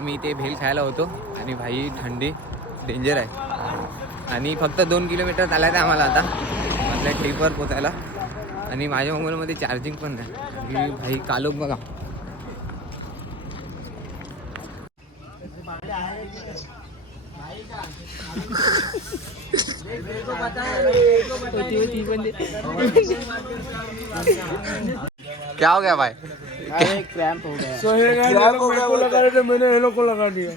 आम्ही इथे भेल खायला होतो. आणि भाई थंडी डेंजर आहे. आणि फक्त दोन किलोमीटर चालायचं आहे आम्हाला आता. आपल्या ट्रिपवर पोचायला आणि माझ्या मोबाईलमध्ये चार्जिंग पण नाही. आणि भाई कालोख बघा. क्या हो गया भाई? क्रैम्प हो। गया। तो ये गाइस ये लोग मेरे को लगा रहे थे मैंने ये लोग को लगा दिया।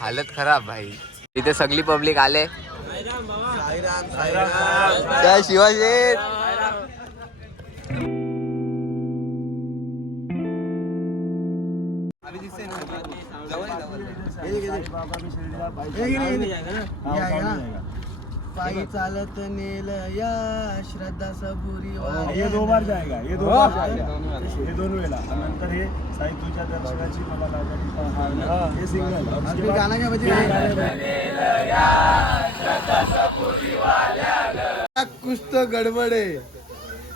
हालत खराब भाई। इथे सगळी पब्लिक आले। जय शिवाजी पायी चालत नेल या श्रद्धा सबुरी. ये दो बार जाएगा ये दो बार जाएगा ये दोन वेळा आणि नंतर हे साई तुझ्या दर्शनाची मला हे सिंगल उसके बाद गाना क्या बजे. कुछ तो गड़बड़. है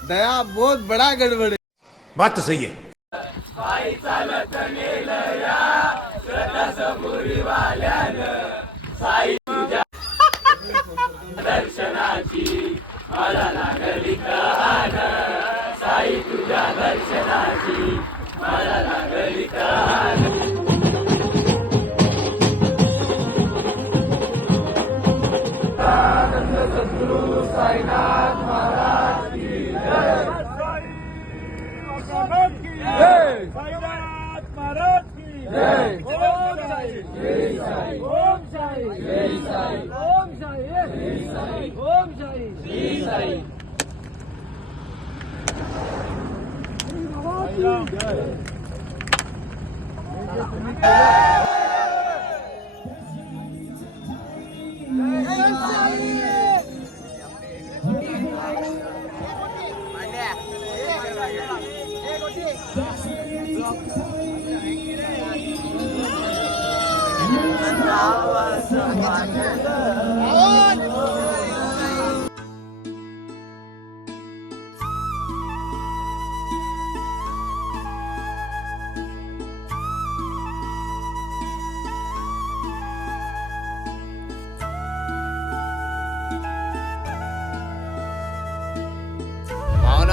दया बहुत बड़ा गड़बड़. है बात तो सही है। भावना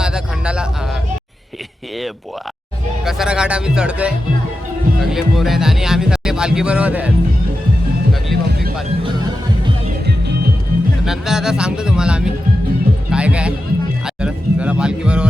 आता खंडाला अं, कसारा घाट आम्ही चढतोय. सगळे पोर आहेत आणि आम्ही सगळे पालखी बरोबर आहेत. सगळी पब्लिक पालखी बरोबर नंतर आता सांगतो तुम्हाला आम्ही काय काय जरा जरा पालखी बरोबर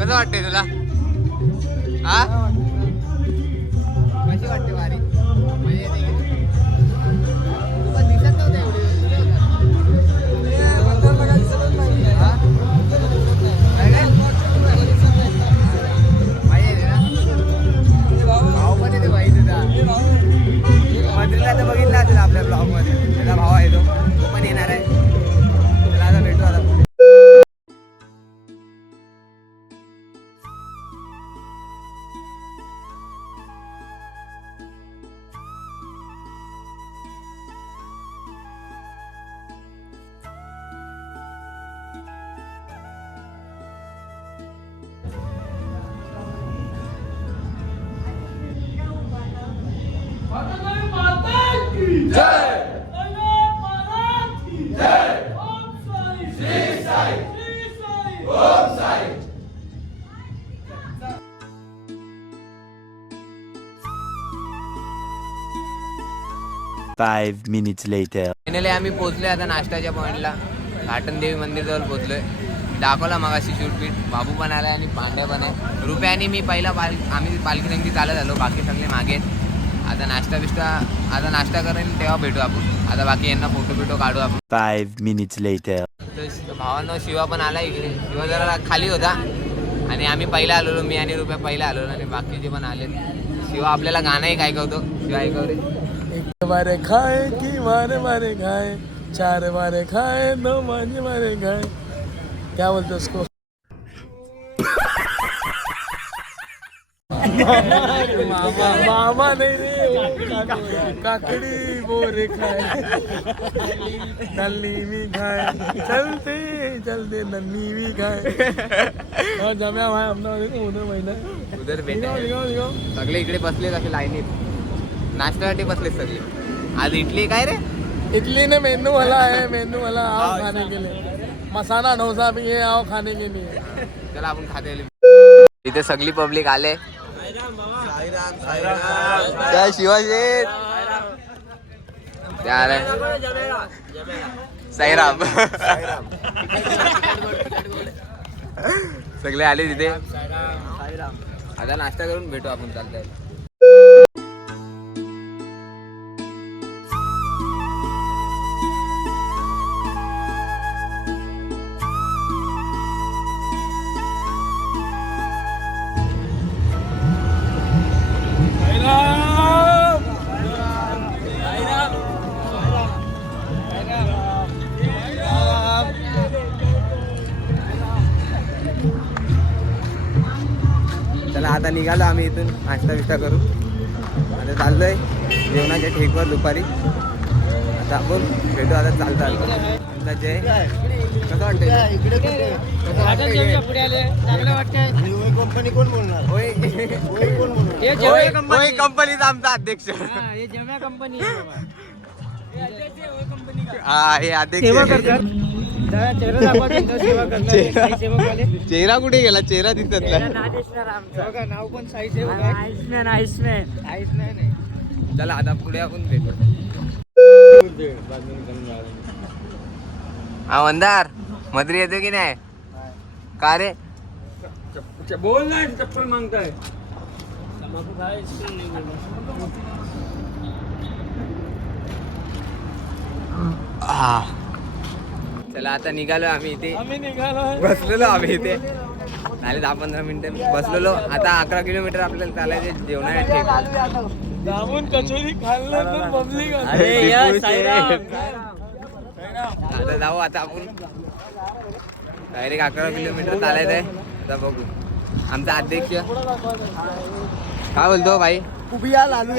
कसं वाटतंय तुला? हा? Five minutes later. फायनली आम्ही पोहोचलोय आता नाश्त्याच्या पॉईंटला घाटन देवी मंदिरजवळ पोहोचलोय. दाखवला मगाशी शूटबीट बाबू पण आलाय आणि पांड्या पण आहे रुपयाने मी पहिला पाल आम्ही पालखी रंगी चालत आलो. बाकी सगळे मागे आहेत. आता नाश्ता बिष्टा आता नाश्ता करेन तेव्हा भेटू आपण. आता बाकी यांना फोटो बिटो काढू आपण. Five minutes later. तर भावानं शिवा पण आला इकडे. शिवा जरा खाली होता. आणि आम्ही पहिला आलेलो मी आणि रुपया पहिला आलेलो आणि बाकीचे पण आले शिवा आपल्याला गाणंही काय ऐकवतो. शिवा ऐकव रे एक मारे खाए की मारे मारे खाए चार मारे खाए दो मारे मारे खाए। क्या बोलते उसको? मामा नहीं रे काकड़ी बोरे खाए। नल्ली भी खाए चलते चलते नन्नी भी खाए। और जम्या भाई अपना देखो उधर महिना उधर भेटा इकडे बसले असे लाईनीत नाश्त्यासाठी बसले सगळे. आज इडली काय रे? इडली ने मेनू वाला है मेनू वाला आओ खाने के लिए. मसाला डोसा भी है आओ खाने के लिए. चला आपण खाते इथे सगळी पब्लिक आले. काय शिवाजी साईराम सगळे आले तिथे. आता नाश्ता करून भेटू आपण चालतंय. आता निघालो आम्ही इथून नाश्ता बिष्टा करू आता चाललोय जेवणाच्या ठेकवर दुपारी. आता आपण भेटू आता चालतो आलो आमचा जय. कसं वाटतंय? कंपनी कोण बोलणार? होय कंपनीचा आमचा अध्यक्ष. हा हे अध्यक्ष. चेहरा कुठे गेला? चेहरा दिसत नाही नाव पण साई सेवक आहे. आईसमॅन आईसमॅन आईसमॅन चला आता पुढे आपण भेटू. हा मंदार मद्री येतो की नाही? का रे? बोल ना चप्पल मागताय. हा. चला आता निघालो आम्ही इथे. बसलेलो आम्ही इथे. झाले दहा पंधरा मिनिटं बसलेलो. आता अकरा किलोमीटर आपल्याला चालायचे जेवणाचे ठेक. जाऊन कचोरी खाल्लं तर पब्लिक अरे या साईराम. आता जाऊ आता आपण. डायरेक्ट अकरा किलोमीटर चालायचं आहे. आता बघू. आमचा अध्यक्ष. काय बोलतो भाई? उबिया लालू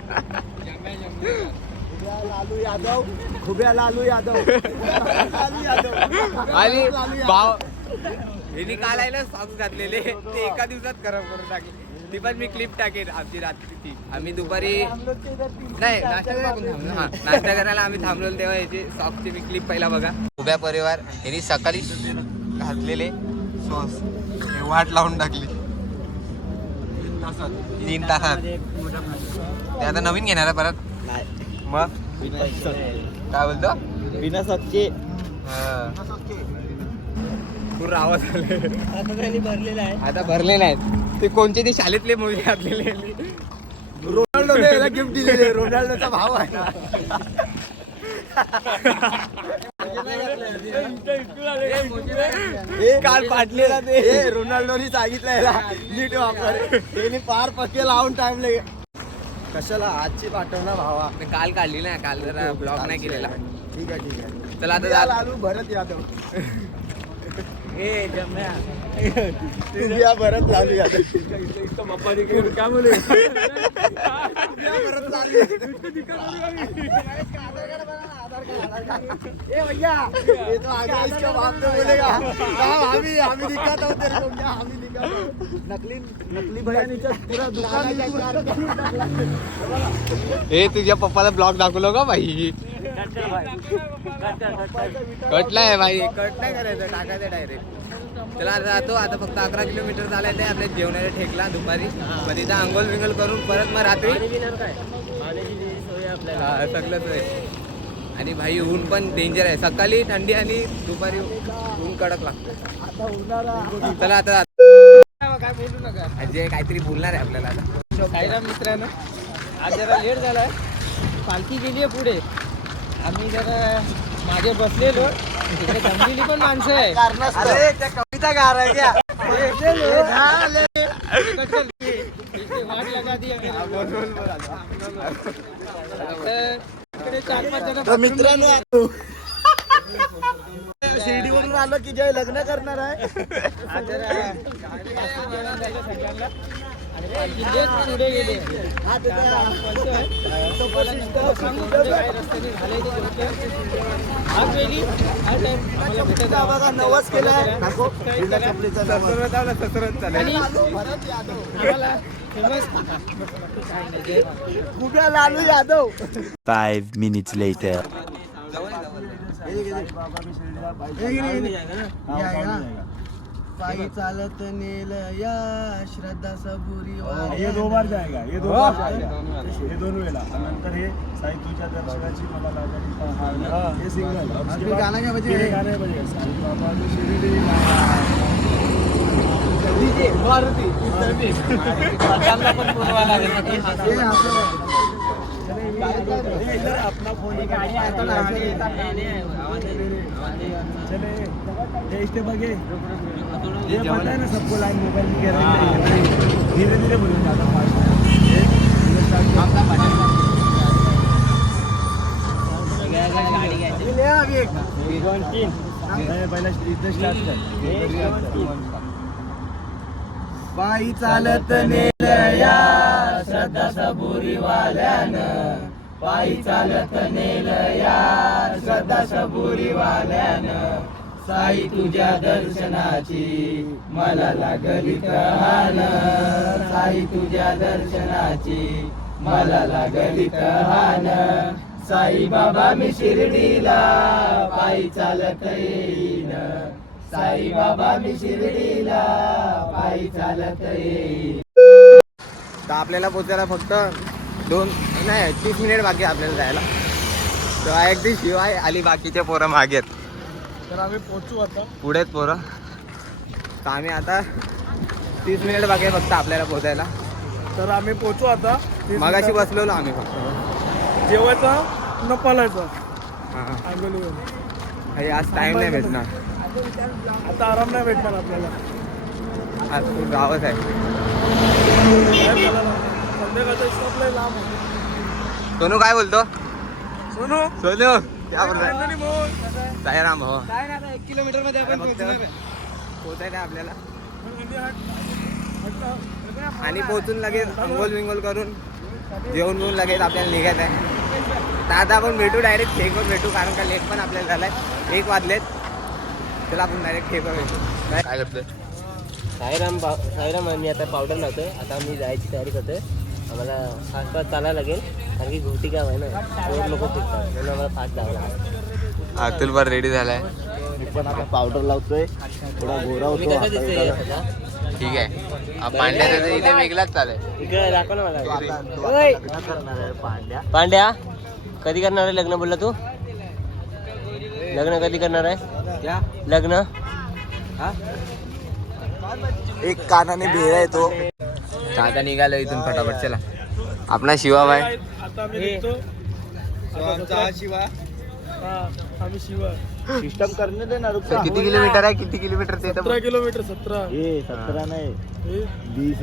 लालू यादव खुब्या लालू यादव. लालू यादव. आणि भाव यांनी काल आहे ना सॉक्स घातलेले. ते एका दिवसात खराब करून टाकले. ती पण मी क्लिप टाकेन आमची रात्रीची आम्ही दुपारी नाही नाश्ता करायला आपण. थांबलो हा नाश्ता करायला आम्ही थांबलो तेव्हा याची सॉक्सची मी क्लिप पहिला बघा. उभ्या परिवार यांनी सकाळी घातलेले सॉस वाट लावून टाकली. तीन तासात. ते आता नवीन घेणार आहे परत? मग? काय बोलतो? बिना सच्चे पूर्ण आवाज आले. भरलेला आहे. आता भरले नाहीत. ते कोणते ते शाळेतले मुली घातलेले रोनाल्डोने याला गिफ्ट दिलेले रोनाल्डोचा भाव आहे हे काल पाटलेला ते हे रोनाल्डोनी सांगितलं याला. नीट वापर. त्याने पार पक्के लावून टाइमले कशाला आजची पाठव ना भावा? मी काल काढली ना काल जरा ब्लॉग नाही केलेला. ठीक आहे ठीक आहे. चला आता जा- लालू भरत यादव उबिया भरत लालू यादव काय बोले? उबिया भरत लालू ए भैया ये तो आ गया इसका बाप तो बोलेगा। साहब हामी हामी दिखाता हूँ तेरे को क्या हामी दिखाता नकली नकली भैया नीचे पूरा दुकान तुझ्या पप्पाला ब्लॉग दाखवलो का भाई? कटलाय भाई। कट नाही करायचं टाकायचं डायरेक्ट चला जातो आता फक्त अकरा किलोमीटर चालायचं आहे आपल्या जेवणाच्या ठेकला दुपारी. मग तिथं आंघोळ बिंगोल करून परत मग रात्री आहे आणि भाई ऊन पण डेंजर आहे. सकाळी थंडी आणि दुपारी ऊन कडक लागतं. चला आता काय बोलू नका अजय काहीतरी बोलणार आहे आपल्याला आता. साईराम मित्रांनो? आज जरा लेट झालाय. पालखी गेली आहे पुढे. आम्ही जरा मागे बसलेलो. तिकडे जमलेली पण माणसं आहे. अरे त्या कविता गा रहा है क्या इकडे वाट लगा दी आहे. तर इकडे चार मित्रांनो शिर्डीवरून आलो की जय लग्न करणार आहे. आज जरा जेवण झालं सगळ्यांना आणि पालखी लेट पुढे गेली आहे. हा ते त्या- मला नंतर सांगू पुढे काय रस्त्याने झालंय ते तुमचं. आज वेळी हर टाइम आम्हाला भेटत हा राहा. बघा नवस केलाय नको बिना चपलीचा नवस. आणि आम्हाला फेमस काय नाही जय महाराज. उभ्या Lalu Yadav Five minutes later. पायी चालत नेल या श्रद्धा सबुरी ये दो बार जाएगा ये दो बार जाएगा ये दोन वेळा नंतर हे साई तुझ्या दर्शनाची मला हार हे सिंगल गाना क्या? हे साई बाबा की शिर्डी ये इधर अपना फोन चले ये इस पे बगे ये पता है. ना सबको लाइन मोबाइल धीरे धीरे बोलो पायी चालत नेल या श्रद्धा सबुरी वाल्यानं पायी चालत नेल या श्रद्धा सबुरी वाल्यानं साई तुझ्या दर्शनाची मला लागली कहाण. साई तुझ्या दर्शनाची मला लागली कहाण. साई बाबा मी शिर्डीला पायी चालत येईन साई बाबा मी शिर्डीला पायी चालत येईन तर आपल्याला पोचायला फक्त दोन नाही तीस मिनिट बाकी आपल्याला जायला. तर अगदी शिवाय आली बाकीचे पोरं मागे आहेत तर आम्ही पोहोचू आता. पुढेच पोरं. तर आम्ही आता तीस मिनिट बाकी आहे फक्त आपल्याला पोचायला तर आम्ही पोहोचू आता. मगाशी बसलेलो आम्ही फक्त. जेवायचा न पालायचा. हां. आज टाईम नाही भेटणार. आता आराम नाही भेटणार आपल्याला. आज खूप गावच आहे. सोनू काय बोलतो? सोनू? सोनू! हो काय एक किलोमीटरमध्ये आपण आपल्याला. म्हणजे आणि पोचून लगेच अंघोल विंगोल करून जेवण घेऊन लगेच आपल्याला निघायचं आहे. तर आता आपण भेटू डायरेक्ट खेकवर भेटू कारण का लेट पण आपल्याला झालाय. एक वाजलेत. चला आपण डायरेक्ट खेकवर भेटू काय करतोय? साईराम पा साईराम आम्ही आता पावडर लावतोय. आता आम्ही जायची तयारी करतोय. आम्हाला फास्ट फास्ट चालायला लागेल कारण की घोटी गाव आहे ना रोड लोक फिरतात म्हणून आम्हाला फास्ट जावं लागेल. अतुल पण रेडी झालाय. मी पण आता पावडर लावतोय थोडा गोरा होतो? ठीक आहे. पांड्याचा तर इथे वेगळाच चालय इकडे दाखव ना तो मला. आता तो आता ओय! लग्न करणार आहे पांड्या. पांड्या कधी करणार आहे लग्न बोलला तू? लग्न कधी करणार आहे? लग्न? एक कानाने भेळ आहे तो तर आता निघालो इथून फटाफट चला. आपला शिवाबाई आता आम्ही निघतो. आमचा शिवा. हा आम्ही शिवा. सिस्टम करणे दे ना तर किती किलोमीटर आहे? किती किलोमीटर ते सत्रह किलोमीटर सत्रह ये सत्रह नहीं. बीस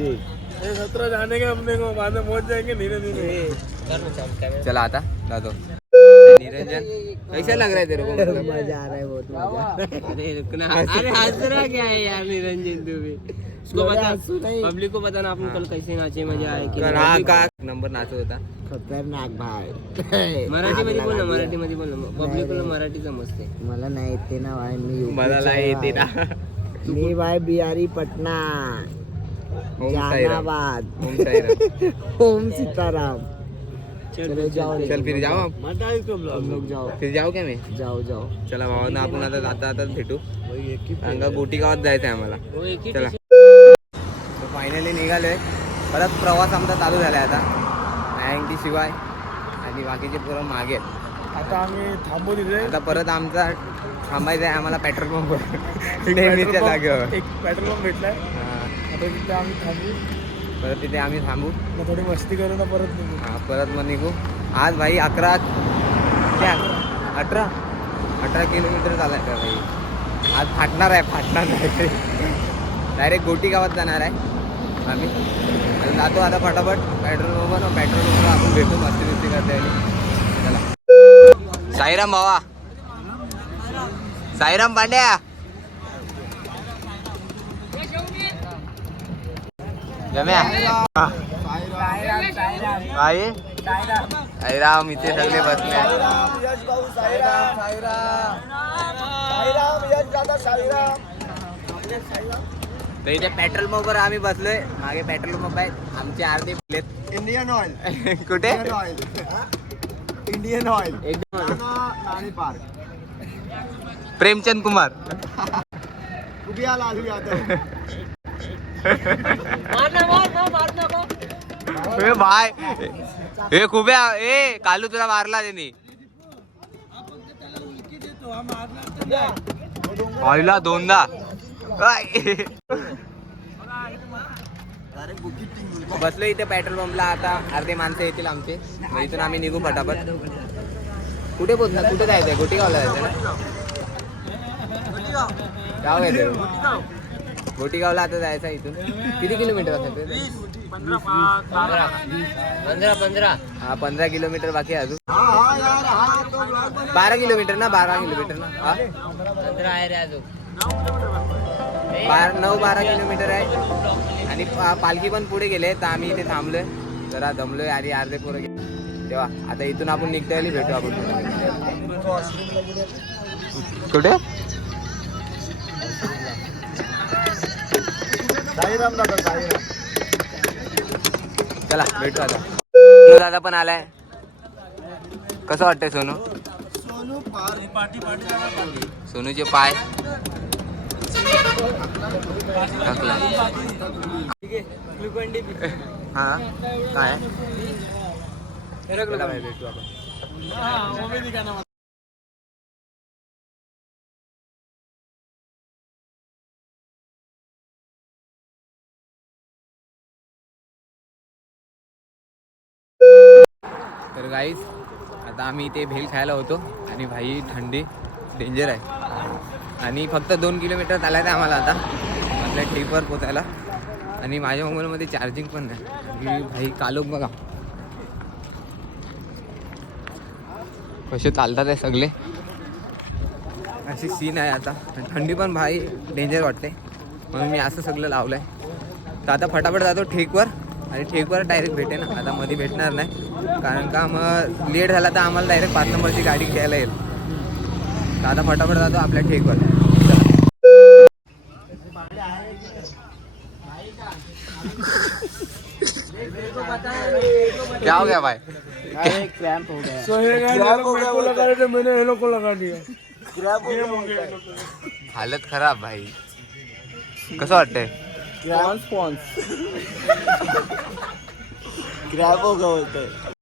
सत्रह जाने के हमने को? बाद में पहुंच जाएंगे धीरे धीरे. चला आता जातो. निरंजन कैसा लग रहा है तेरे को? मजा आ रहा है बहुत मजा. अरे रुकना. अरे हंस रहा क्या है यार निरंजन तू भी? उसको बता पब्लिक को बताना अपन कल कैसे नाचे मजा आए कि हा नंबर नाचत होता। खतरनाक भाई। मराठी मध्ये बोल ना मराठी मध्ये बोल ना पब्लिकला मराठी समजते. मला नाही येते ना भाई मी मला नाही येते ना. मी भाई बिहारी पटना जहानाबाद. ओम सीताराम. चलो जाओ. चल फिर जाओ आप। हम लोग जाओ. फिर जाओ क्या मैं? जाओ जाओ. चला भावांना आपण आता जाता आताच भेटू का गोटी गावात जायचं आहे आम्हाला. हो एक ही चला. फायनली निघालोय. परत प्रवास आमचा चालू झालाय आता. नायंटी शिवाय. आणि बाकीचे पोरं मागे आता आम्ही थांबू तिथे आता परत आमचा थांबायचं आहे आम्हाला पेट्रोल पंप नेहमीच्या जागेवर. एक पेट्रोल पंप भेटलाय. हा, आता तिथे आम्ही थांबू. परत तिथे आम्ही थांबू. मग थोडी मस्ती करू ना परत निघू. हा परत मग निघू. आज भाई अकरा क्या? अठरा? अठरा किलोमीटर झालाय का भाई? आज फाटणार आहे फाटणार आहे डायरेक्ट गोटी गावात जाणार आहे. आम्ही. आणि जातो आता फटाफट. पेट्रोल पंपवर पेट्रोल पंपवर आपण भेटू. मस्ती मस्ती करते येईल. चला. साईराम भावा. साईराम पांड्या जम्या. काय साईराम इथे सगळे बसले आहेत. यश भाऊ साईराम. साईराम. तर इथे पेट्रोल पंपवर आम्ही बसलोय. मागे पेट्रोल पंप आहेत. आमचे अर्धे प्लेट इंडियन ऑइल कुठे? इंडियन ऑइल इंडियन ऑइल एकदम. नानी पार्क. प्रेमचंद कुमार. कुबिया लालू यादव. भाय ए खुब्या ए कालू तुला मारला त्यांनी. पाहिला दोनदा. आय. बसलो इथे पेट्रोल पंपला आता. अर्धे माणसं येतील आमचे. इथून आम्ही निघू फटाफट. कुठे पोहोचला? कुठे जायचंय? गोटीगावला जायचंय ना? गाव आहे गोटीगावला आता जायचं इथून. किती किलोमीटर हा पंधरा किलोमीटर बाकी अजून. हा हा हा बारा किलोमीटर ना? बारा किलोमीटर ना? पंधरा आहे रे अजून. बारा नऊ बारा किलोमीटर आहे. आणि पालखी पण पुढे गेले तर आम्ही इथे थांबलोय. जरा दमलोय. आधी अर्धे पोरं गेले. तेव्हा आता इथून आपण निघता येईल भेटू आपण. कुठे? चला भेटू आता. सोनू दादा पण आलाय. कसं वाटतंय सोनू? सोनू सोनूचे पाय. टाकला हा काय भेटू आपण तर गाईज आता आम्ही इथे भेल खायला होतो आणि भाई थंडी डेंजर आहे. आणि फक्त दोन किलोमीटर चालायचं आहे आम्हाला आता. आपल्या ट्रीपवर पोचायला आणि माझ्या मोबाईलमध्ये चार्जिंग पण नाही. आणि भाई कालोख बघा. कसे चालतात आहे सगळे. अशी सीन आहे आता. थंडी पण भाई डेंजर वाटते. म्हणून मी असं सगळं लावलं आहे तर आता फटाफट जातो ठेकवर आणि ठेकवर डायरेक्ट भेटेन. आता मध्ये भेटणार नाही. कारण का मग लेट झाला तर आम्हाला डायरेक्ट पाच नंबरची गाडी घ्यायला येईल. तर आता फटाफट जातो आपल्या ठेकवर हो गया भाई? क्रैम्प हो गया। So हे काय झालं, मेरे को लगा रहे थे, मैंने ये को लगा दिया। क्रैम्प हो गया हालत खराब भाई। कसं वाटतंय? क्रैम्प हो गया बोलते